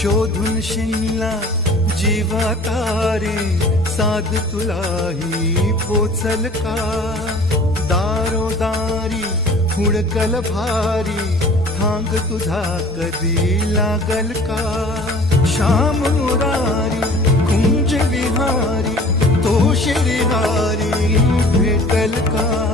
शोधून शिनला जीवा तारे, साध तुलाही पोचल का? दारोदारी हुडकल भारी, थांग तुझा कधी लागल का? श्याम मुरारी कुंज विहारी, तो श्रीहारी भेटल का?